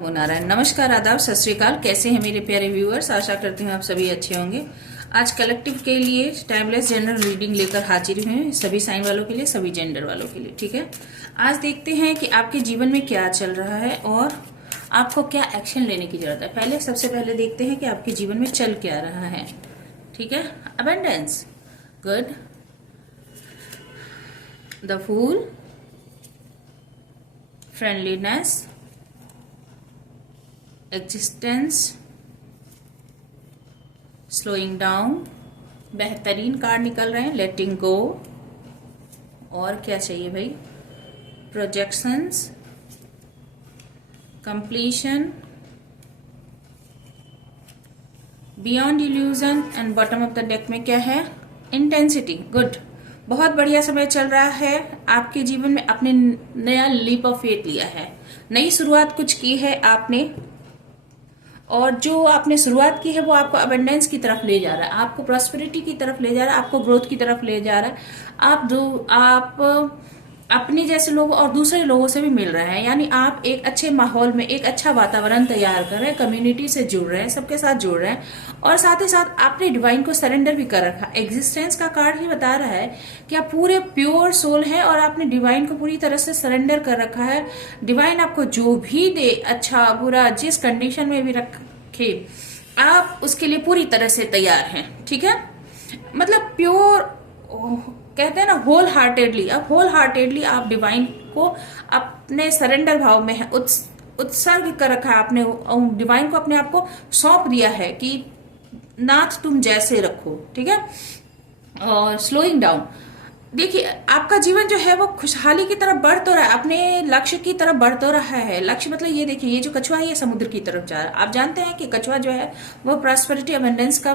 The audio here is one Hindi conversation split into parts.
ओ नारायण। नमस्कार, आदाब, सत श्री अकाल। कैसे हैं मेरे प्यारे व्यूअर्स? आशा करती हूँ आप सभी अच्छे होंगे। आज कलेक्टिव के लिए टाइमलेस जनरल रीडिंग लेकर हाजिर हुए, सभी साइन वालों के लिए, सभी जेंडर वालों के लिए। ठीक है, आज देखते हैं कि आपके जीवन में क्या चल रहा है और आपको क्या एक्शन लेने की जरूरत है। सबसे पहले देखते हैं कि आपके जीवन में चल क्या रहा है। ठीक है, abundance, good, the fool, friendliness, existence, slowing down, बेहतरीन कार्ड निकल रहे हैं, लेटिंग गो, और क्या चाहिए भाई, projections, completion, beyond illusion, and bottom of the deck में क्या है, इंटेंसिटी। गुड, बहुत बढ़िया समय चल रहा है आपके जीवन में। आपने नया लीप ऑफ फेथ लिया है, नई शुरुआत कुछ की है आपने, और जो आपने शुरुआत की है वो आपको अबंडेंस की तरफ ले जा रहा है, आपको प्रॉस्पेरिटी की तरफ ले जा रहा है, आपको ग्रोथ की तरफ ले जा रहा है। आप अपने जैसे लोग और दूसरे लोगों से भी मिल रहे हैं, यानी आप एक अच्छे माहौल में एक अच्छा वातावरण तैयार कर रहे हैं, कम्युनिटी से जुड़ रहे हैं, सबके साथ जुड़ रहे हैं, और साथ ही साथ आपने डिवाइन को सरेंडर भी कर रखा। एग्जिस्टेंस का कार्ड ही बता रहा है कि आप पूरे प्योर सोल हैं और आपने डिवाइन को पूरी तरह से सरेंडर कर रखा है। डिवाइन आपको जो भी दे, अच्छा बुरा, जिस कंडीशन में भी रखे, आप उसके लिए पूरी तरह से तैयार हैं। ठीक है, मतलब प्योर, कहते हैं ना, होल हार्टेडली। अब होल हार्टेडली आप डिवाइन को अपने सरेंडर भाव में है, उत्सर्ग कर रखा है आपने, डिवाइन को अपने आप को सौंप दिया है कि नाथ तुम जैसे रखो। ठीक है, और स्लोइंग डाउन, देखिए आपका जीवन जो है वो खुशहाली की तरफ बढ़ तो रहा है, अपने लक्ष्य की तरफ बढ़ तो रहा है। लक्ष्य मतलब ये देखिए, ये जो कछुआ है ये समुद्र की तरफ जा रहा है। आप जानते हैं कि कछुआ जो है वो प्रॉस्पेरिटी अबंडेंस का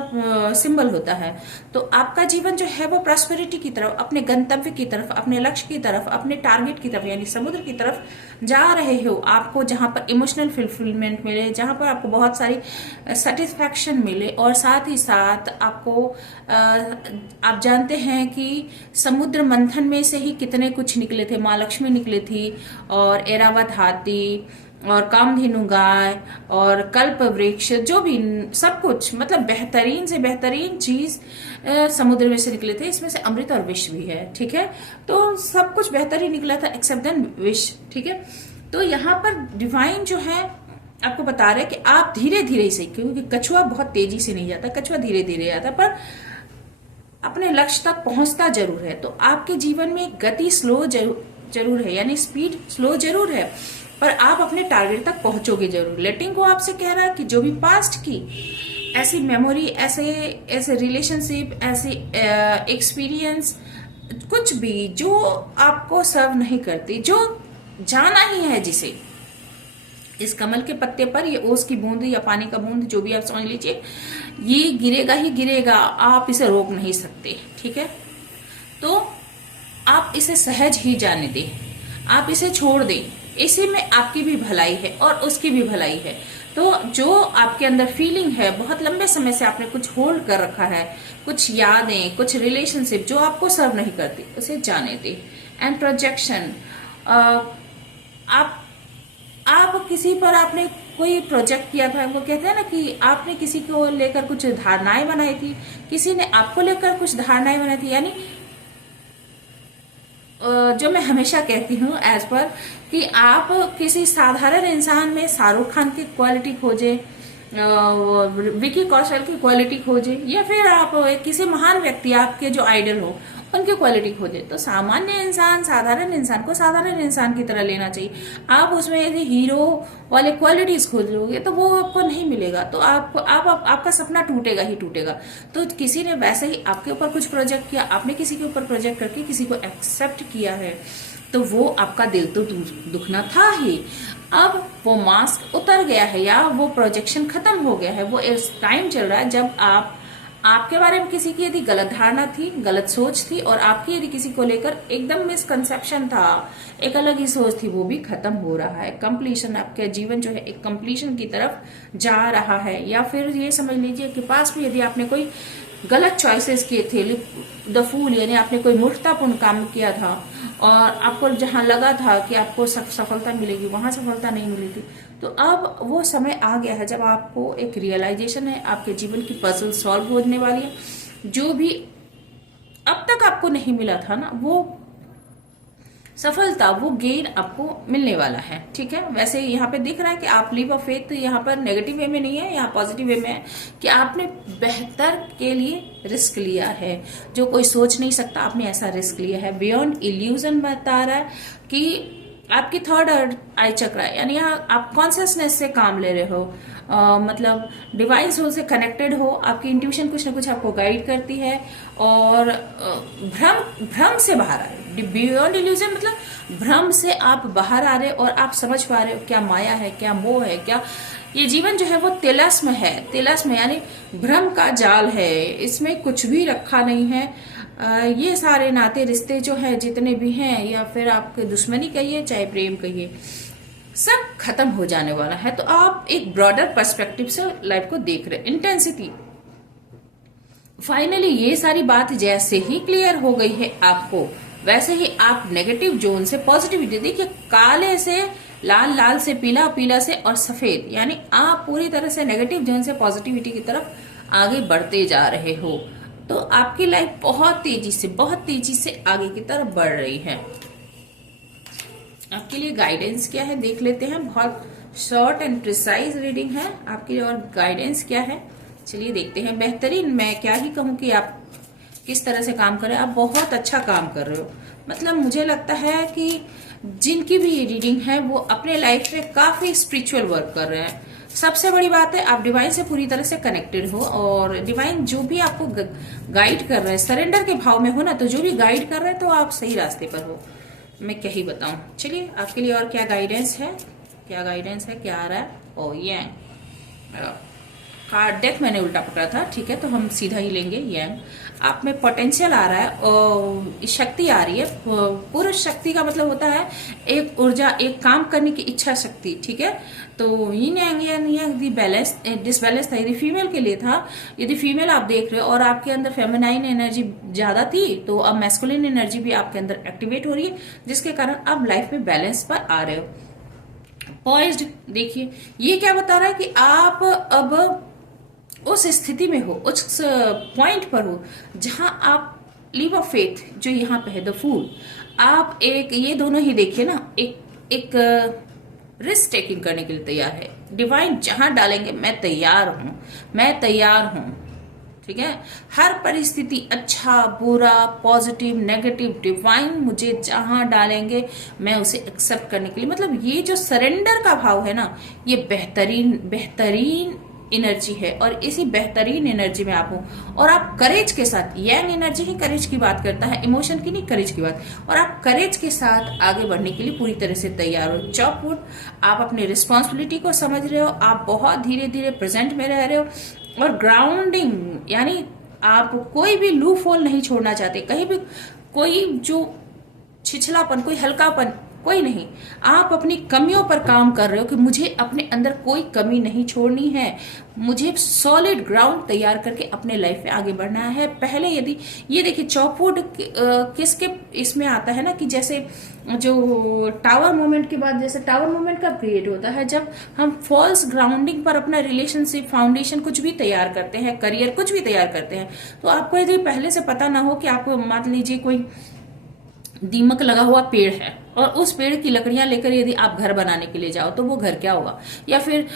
सिंबल होता है। तो आपका जीवन जो है वो प्रॉस्पेरिटी की तरफ, अपने गंतव्य की तरफ, अपने लक्ष्य की तरफ, अपने टारगेट की तरफ, यानी समुद्र की तरफ जा रहे हो। आपको जहां पर इमोशनल फुलफिलमेंट मिले, जहां पर आपको बहुत सारी सेटिस्फैक्शन मिले, और साथ ही साथ आपको आप जानते हैं कि समुद्र मंथन में से ही कितने कुछ निकले थे। माँ लक्ष्मी निकली थी, और एरावत हाथी, और कामधेनु गाय, और कल्प वृक्ष, जो भी सब कुछ, मतलब बेहतरीन से बेहतरीन चीज समुद्र में से निकले थे। इसमें से अमृत और विष भी है। ठीक है, तो सब कुछ बेहतरीन निकला था एक्सेप्ट देन विष। ठीक है, तो यहाँ पर डिवाइन जो है आपको बता रहे कि आप धीरे धीरे ही सही, क्योंकि कछुआ बहुत तेजी से नहीं जाता, कछुआ धीरे धीरे जाता, पर अपने लक्ष्य तक पहुंचता जरूर है। तो आपके जीवन में गति स्लो जरूर है, यानी स्पीड स्लो जरूर है, पर आप अपने टारगेट तक पहुंचोगे जरूर। लेटिंग को आपसे कह रहा है कि जो भी पास्ट की ऐसी मेमोरी, ऐसे रिलेशनशिप, ऐसी एक्सपीरियंस, कुछ भी जो आपको सर्व नहीं करती, जो जाना ही है, जिसे इस कमल के पत्ते पर ये ओस की बूंद या पानी का बूंद, जो भी आप समझ लीजिए, ये गिरेगा ही गिरेगा, आप इसे रोक नहीं सकते। ठीक है, तो आप इसे सहज ही जाने दें, आप इसे छोड़ दें। इसी में आपकी भी भलाई है और उसकी भी भलाई है। तो जो आपके अंदर फीलिंग है, बहुत लंबे समय से आपने कुछ होल्ड कर रखा है, कुछ यादें, कुछ रिलेशनशिप जो आपको सर्व नहीं करती, उसे जाने दें। एंड प्रोजेक्शन, आप किसी पर आपने कोई प्रोजेक्ट किया था, वो कहते हैं ना कि आपने किसी को लेकर कुछ धारणाएं बनाई थी, किसी ने आपको लेकर कुछ धारणाएं बनाई थी, यानी जो मैं हमेशा कहती हूँ एज पर, कि आप किसी साधारण इंसान में शाहरुख खान की क्वालिटी खोजे, विकी कौशल की क्वालिटी खोजे, या फिर आप किसी महान व्यक्ति आपके जो आइडल हो उनकी क्वालिटी खोजे। तो सामान्य इंसान, साधारण इंसान को साधारण इंसान की तरह लेना चाहिए। आप उसमें यदि हीरो वाले क्वालिटीज खोजोगे तो वो आपको नहीं मिलेगा, तो आपका सपना टूटेगा ही टूटेगा। तो किसी ने वैसे ही आपके ऊपर कुछ प्रोजेक्ट किया, आपने किसी के ऊपर प्रोजेक्ट करके किसी को एक्सेप्ट किया है, तो वो आपका दिल तो दुखना था ही। अब वो मास्क उतर गया है, या वो प्रोजेक्शन खत्म हो गया है। वो इस टाइम चल रहा है जब आपके बारे में किसी की यदि गलत धारणा थी, गलत सोच थी, और आपकी यदि किसी को लेकर एकदम मिसकंसेप्शन था, एक अलग ही सोच थी, वो भी खत्म हो रहा है। कंप्लीशन, आपका जीवन जो है एक कंप्लीशन की तरफ जा रहा है। या फिर ये समझ लीजिए कि पास में यदि आपने कोई गलत चॉइसेस किए थे, द फूल, यानी आपने कोई मूर्खतापूर्ण काम किया था और आपको जहां लगा था कि आपको सफलता मिलेगी वहां सफलता नहीं मिली थी, तो अब वो समय आ गया है जब आपको एक रियलाइजेशन है, आपके जीवन की पजल सॉल्व होने वाली है। जो भी अब तक आपको नहीं मिला था ना, वो सफलता, वो गेन आपको मिलने वाला है। ठीक है, वैसे यहाँ पे दिख रहा है कि आप लीप ऑफ फेथ यहाँ पर नेगेटिव वे में नहीं है, यहाँ पॉजिटिव वे में है कि आपने बेहतर के लिए रिस्क लिया है, जो कोई सोच नहीं सकता आपने ऐसा रिस्क लिया है। बियॉन्ड इल्यूजन बता रहा है कि आपकी थर्ड आई चक्र है, यानी यहाँ आप कॉन्शियसनेस से काम ले रहे हो, मतलब डिवाइन सोल से कनेक्टेड हो, आपकी इंट्यूशन कुछ ना कुछ आपको गाइड करती है, और भ्रम से बाहर आ रहे हो। बियॉन्ड इल्यूजन मतलब भ्रम से आप बाहर आ रहे हो और आप समझ पा रहे हो क्या माया है, क्या मोह है, क्या ये जीवन जो है वो तिलस्म है। तिलस्म यानी भ्रम का जाल है, इसमें कुछ भी रखा नहीं है। ये सारे नाते रिश्ते जो है जितने भी हैं, या फिर आपके दुश्मनी कहिए चाहे प्रेम कहिए, सब खत्म हो जाने वाला है। तो आप एक ब्रॉडर पर्सपेक्टिव से लाइफ को देख रहे हैं। इंटेंसिटी, फाइनली ये सारी बात जैसे ही क्लियर हो गई है आपको, वैसे ही आप नेगेटिव जोन से पॉजिटिविटी, देखिए काले से लाल, लाल से पीला, पीला से और सफेद, यानी आप पूरी तरह से नेगेटिव जोन से पॉजिटिविटी की तरफ आगे बढ़ते जा रहे हो। तो आपकी लाइफ बहुत तेजी से आगे की तरफ बढ़ रही है। आपके लिए गाइडेंस क्या है देख लेते हैं। बहुत शॉर्ट एंड प्रिसाइज रीडिंग है आपके लिए, और गाइडेंस क्या है चलिए देखते हैं। बेहतरीन, मैं क्या ही कहूँ कि आप किस तरह से काम कर रहे हैं। आप बहुत अच्छा काम कर रहे हो, मतलब मुझे लगता है कि जिनकी भी ये रीडिंग है वो अपने लाइफ में काफी स्पिरिचुअल वर्क कर रहे हैं। सबसे बड़ी बात है आप डिवाइन से पूरी तरह से कनेक्टेड हो, और डिवाइन जो भी आपको गाइड कर रहे हैं, सरेंडर के भाव में हो ना, तो जो भी गाइड कर रहे हैं तो आप सही रास्ते पर हो। मैं क्या ही बताऊं। चलिए आपके लिए और क्या गाइडेंस है, क्या गाइडेंस है, क्या आ रहा है। ओ ये कार्ड डेक मैंने उल्टा पकड़ा था, ठीक है, तो हम सीधा ही लेंगे। यंग आप में पोटेंशियल आ रहा है और शक्ति आ रही है। पुरुष शक्ति का मतलब होता है एक ऊर्जा, एक काम करने की इच्छा शक्ति, ठीक है। तो यिन यांग बैलेंस डिसबैलेंस था, यदि फीमेल के लिए था। यदि फीमेल आप देख रहे हो और आपके अंदर फेमिनाइन एनर्जी ज्यादा थी, तो अब मैस्कुलिन एनर्जी भी आपके अंदर एक्टिवेट हो रही है, जिसके कारण अब लाइफ में बैलेंस पर आ रहे हो। पॉइज्ड, देखिए ये क्या बता रहा है कि आप अब उस स्थिति में हो, उस पॉइंट पर हो जहां आप लीप ऑफ फेथ जो यहाँ पे है, द फूल, आप एक ये दोनों ही देखिए ना, एक रिस्क टेकिंग करने के लिए तैयार है। डिवाइन जहां डालेंगे मैं तैयार हूं, मैं तैयार हूं, ठीक है। हर परिस्थिति, अच्छा बुरा, पॉजिटिव नेगेटिव, डिवाइन मुझे जहां डालेंगे मैं उसे एक्सेप्ट करने के लिए, मतलब ये जो सरेंडर का भाव है ना, ये बेहतरीन एनर्जी है। और इसी बेहतरीन एनर्जी में आप हो, और आप करेज के साथ, यंग एनर्जी ही करेज की बात करता है, इमोशन की नहीं, करेज की बात, और आप करेज के साथ आगे बढ़ने के लिए पूरी तरह से तैयार हो। चॉपवुड, आप अपनी रिस्पॉन्सिबिलिटी को समझ रहे हो, आप बहुत धीरे धीरे प्रेजेंट में रह रहे हो, और ग्राउंडिंग यानी आप कोई भी लूप होल नहीं छोड़ना चाहते, कहीं भी कोई जो छिछलापन, कोई हल्कापन कोई नहीं। आप अपनी कमियों पर काम कर रहे हो कि मुझे अपने अंदर कोई कमी नहीं छोड़नी है, मुझे सॉलिड ग्राउंड तैयार करके अपने लाइफ में आगे बढ़ना है। पहले यदि ये देखिए चॉपवुड किसके इसमें आता है ना, कि जैसे जो टावर मूवमेंट के बाद, जैसे टावर मूवमेंट का क्रिएट होता है जब हम फॉल्स ग्राउंडिंग पर अपना रिलेशनशिप, फाउंडेशन कुछ भी तैयार करते हैं, करियर कुछ भी तैयार करते हैं। तो आपको यदि पहले से पता ना हो कि आपको, मान लीजिए कोई दीमक लगा हुआ पेड़ है, और उस पेड़ की लकड़ियां लेकर यदि आप घर बनाने के लिए जाओ तो वो घर क्या होगा, या फिर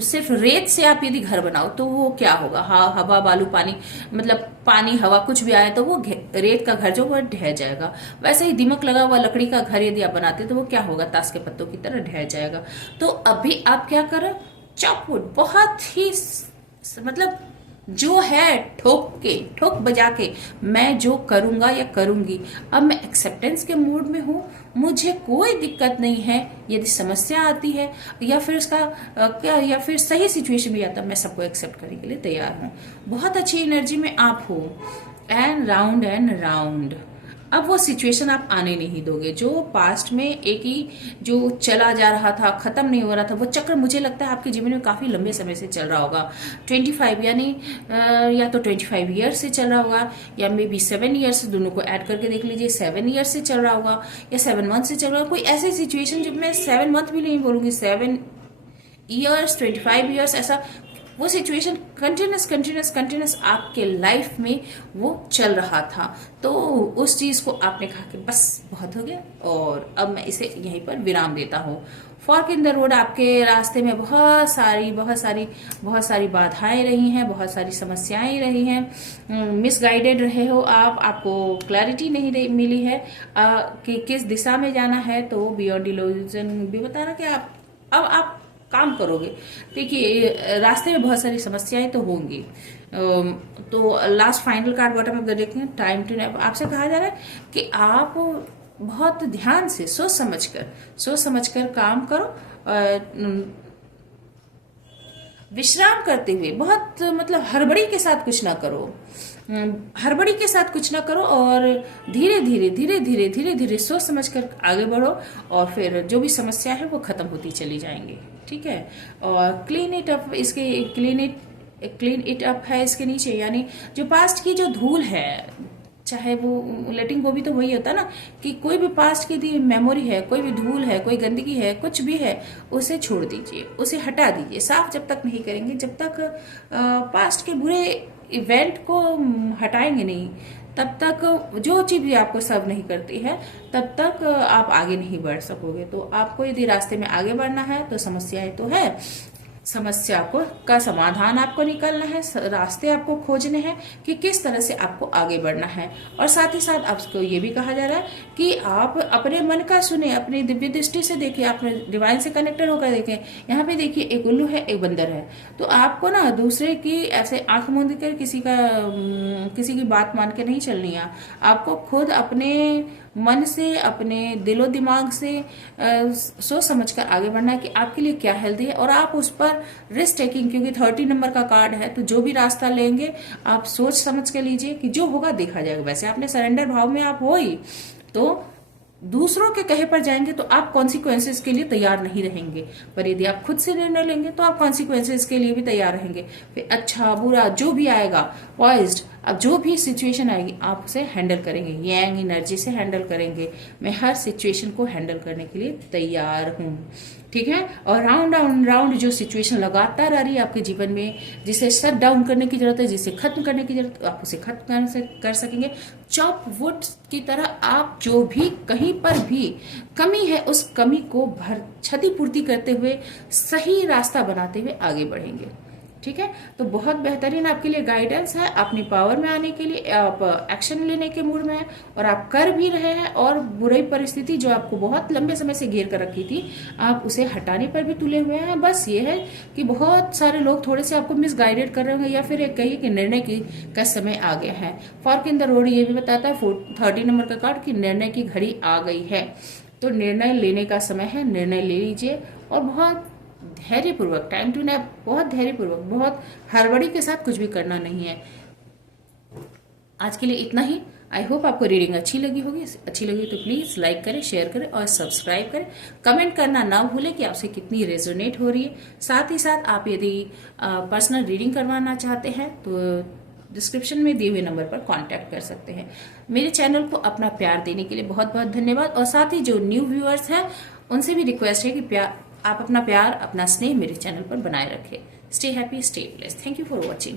सिर्फ रेत से आप यदि घर बनाओ तो वो क्या होगा, हवा बालू पानी, मतलब पानी हवा कुछ भी आए तो वो रेत का घर जो वो ढह जाएगा। वैसे ही दीमक लगा हुआ लकड़ी का घर यदि आप बनाते तो वो क्या होगा, ताश के पत्तों की तरह ढह जाएगा। तो अभी आप क्या करें, चॉपवुड बहुत ही मतलब जो है ठोक बजा के मैं जो करूंगा या करूंगी, अब मैं एक्सेप्टेंस के मूड में हूं, मुझे कोई दिक्कत नहीं है। यदि समस्या आती है या फिर उसका क्या, या फिर सही सिचुएशन भी आता है, मैं सबको एक्सेप्ट करने के लिए तैयार हूं। बहुत अच्छी एनर्जी में आप हो। एंड राउंड अब वो सिचुएशन आप आने नहीं दोगे। जो पास्ट में एक ही जो चला जा रहा था, खत्म नहीं हो रहा था, वो चक्र मुझे लगता है आपके जीवन में काफी लंबे समय से चल रहा होगा। 25 यानी या तो 25 ईयर्स से चल रहा होगा, या मे बी 7 ईयर्स, दोनों को ऐड करके देख लीजिए, 7 ईयर्स से चल रहा होगा, या 7 मंथ से चल रहा होगा। कोई ऐसी सिचुएशन, जब मैं 7 मंथ भी नहीं बोलूंगी, 7 ईयर्स, 25 ईयर्स, ऐसा वो सिचुएशन कंटिन्यूस आपके लाइफ में वो चल रहा था। तो उस चीज को आपने कहा कि बस बहुत हो गया और अब मैं इसे यहीं पर विराम देता हूँ। फॉर्क इन द रोड, आपके रास्ते में बहुत सारी बाधाएं रही हैं, बहुत सारी समस्याएं रही हैं, मिसगाइडेड रहे हो आप, आपको क्लैरिटी नहीं मिली है कि किस दिशा में जाना है। तो बियॉन्ड इल्यूजन भी बता रहा कि आप काम करोगे। देखिए रास्ते में बहुत सारी समस्याएं तो होंगी। तो last final card bottom of the deck में टाइम टू नैप, आपसे कहा जा रहा है कि आप बहुत ध्यान से सोच समझकर काम करो, विश्राम करते हुए, बहुत मतलब हड़बड़ी के साथ कुछ ना करो और धीरे धीरे सोच समझकर आगे बढ़ो, और फिर जो भी समस्या है वो खत्म होती चली जाएंगी। ठीक है। और क्लीन इट अप, इसके क्लीन इट अप है इसके नीचे, यानी जो पास्ट की जो धूल है, चाहे वो लेटिंग गो भी तो वही होता है ना, कि कोई भी पास्ट की मेमोरी है, कोई भी धूल है, कोई गंदगी है, कुछ भी है, उसे छोड़ दीजिए, उसे हटा दीजिए। साफ जब तक नहीं करेंगे, जब तक पास्ट के बुरे इवेंट को हटाएंगे नहीं, तब तक जो चीज भी आपको सर्व नहीं करती है, तब तक आप आगे नहीं बढ़ सकोगे। तो आपको यदि रास्ते में आगे बढ़ना है तो समस्याएं तो है, समस्या का समाधान आपको निकालना है, रास्ते आपको खोजने हैं कि किस तरह से आपको आगे बढ़ना है। और साथ ही साथ आपको ये भी कहा जा रहा है कि आप अपने मन का सुने, अपनी दिव्य दृष्टि से देखिए, अपने डिवाइन से कनेक्टेड होकर देखें। यहाँ पे देखिए एक उल्लू है, एक बंदर है। तो आपको ना दूसरे की ऐसे आंख मूंद कर किसी की बात मान के नहीं चलनी है। आपको खुद अपने मन से, अपने दिलो दिमाग से सोच समझकर आगे बढ़ना है कि आपके लिए क्या हेल्दी है, और आप उस पर रिस्क टेकिंग, क्योंकि 30 नंबर का कार्ड है, तो जो भी रास्ता लेंगे आप सोच समझ के लीजिए कि जो होगा देखा जाएगा। वैसे आपने सरेंडर भाव में आप हो ही, तो दूसरों के कहे पर जाएंगे तो आप कॉन्सिक्वेंसेस के लिए तैयार नहीं रहेंगे, पर यदि आप खुद से निर्णय लेंगे तो आप कॉन्सिक्वेंसेस के लिए भी तैयार रहेंगे। फिर अच्छा बुरा जो भी आएगा, पॉइज्ड, अब जो भी सिचुएशन आएगी आप उसे हैंडल करेंगे, यांग एनर्जी से हैंडल करेंगे। मैं हर सिचुएशन को हैंडल करने के लिए तैयार हूँ। ठीक है। और राउंड जो सिचुएशन लगातार आ रही है आपके जीवन में, जिसे शट डाउन करने की जरूरत है, जिसे खत्म करने की जरूरत है, आप उसे खत्म कर सकेंगे। चॉप वुड की तरह आप जो भी कहीं पर भी कमी है, उस कमी को क्षतिपूर्ति करते हुए, सही रास्ता बनाते हुए आगे बढ़ेंगे। ठीक है। तो बहुत बेहतरीन आपके लिए गाइडेंस है, अपनी पावर में आने के लिए आप एक्शन लेने के मूड में है, और आप कर भी रहे हैं। और बुरी परिस्थिति जो आपको बहुत लंबे समय से घेर कर रखी थी, आप उसे हटाने पर भी तुले हुए हैं। बस ये है कि बहुत सारे लोग थोड़े से आपको मिसगाइडेड कर रहे होंगे, या फिर एक कहिए कि निर्णय का समय आ गया है। फॉर्क इन द रोड ये भी बताता है 30 नंबर का कार्ड की निर्णय की घड़ी आ गई है। तो निर्णय लेने का समय है, निर्णय ले लीजिए, और बहुत धैर्यपूर्वक, टाइम टू नैप, बहुत धैर्यपूर्वक, बहुत हड़बड़ी के साथ कुछ भी करना नहीं है। आज के लिए इतना ही। आई होप आपको रीडिंग अच्छी लगी होगी। अच्छी लगी तो प्लीज लाइक करें, शेयर करें और सब्सक्राइब करें। कमेंट करना ना भूलें कि आपसे कितनी रेजोनेट हो रही है। साथ ही साथ आप यदि पर्सनल रीडिंग करवाना चाहते हैं तो डिस्क्रिप्शन में दिए हुए नंबर पर कांटेक्ट कर सकते हैं। मेरे चैनल को अपना प्यार देने के लिए बहुत बहुत धन्यवाद। और साथ ही जो न्यू व्यूअर्स हैं उनसे भी रिक्वेस्ट है कि आप अपना प्यार, अपना स्नेह मेरे चैनल पर बनाए रखें। Stay happy, stay blessed. Thank you for watching.